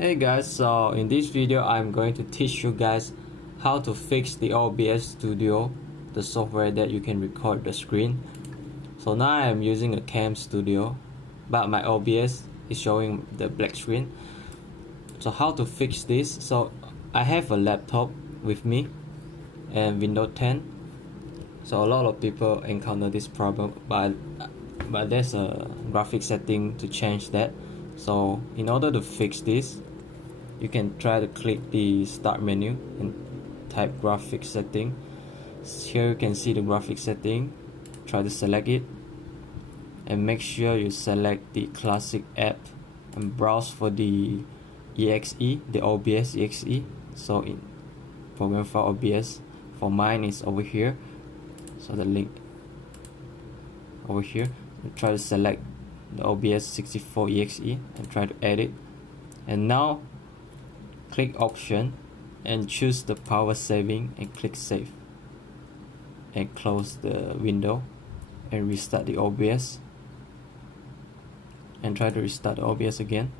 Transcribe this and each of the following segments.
Hey guys, so in this video I'm going to teach you guys how to fix the OBS Studio, the software that you can record the screen. So now I am using a cam studio, but my OBS is showing the black screen. So how to fix this? So I have a laptop with me and Windows 10. So a lot of people encounter this problem, but there's a graphic setting to change that. So in order to fix this, you can try to click the start menu and type graphic setting. Here you can see the graphic setting. Try to select it and make sure you select the classic app and browse for the exe, the OBS exe. So in program file OBS, for mine is over here, so the link over here. Try to select the OBS 64 exe and try to edit, and now click option and choose the power saving and click save and close the window and restart the OBS and try to restart the OBS again,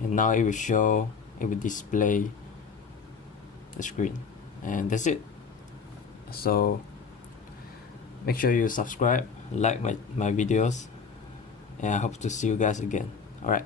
and now it will display the screen, and that's it. So make sure you subscribe, like my videos, and I hope to see you guys again. Alright.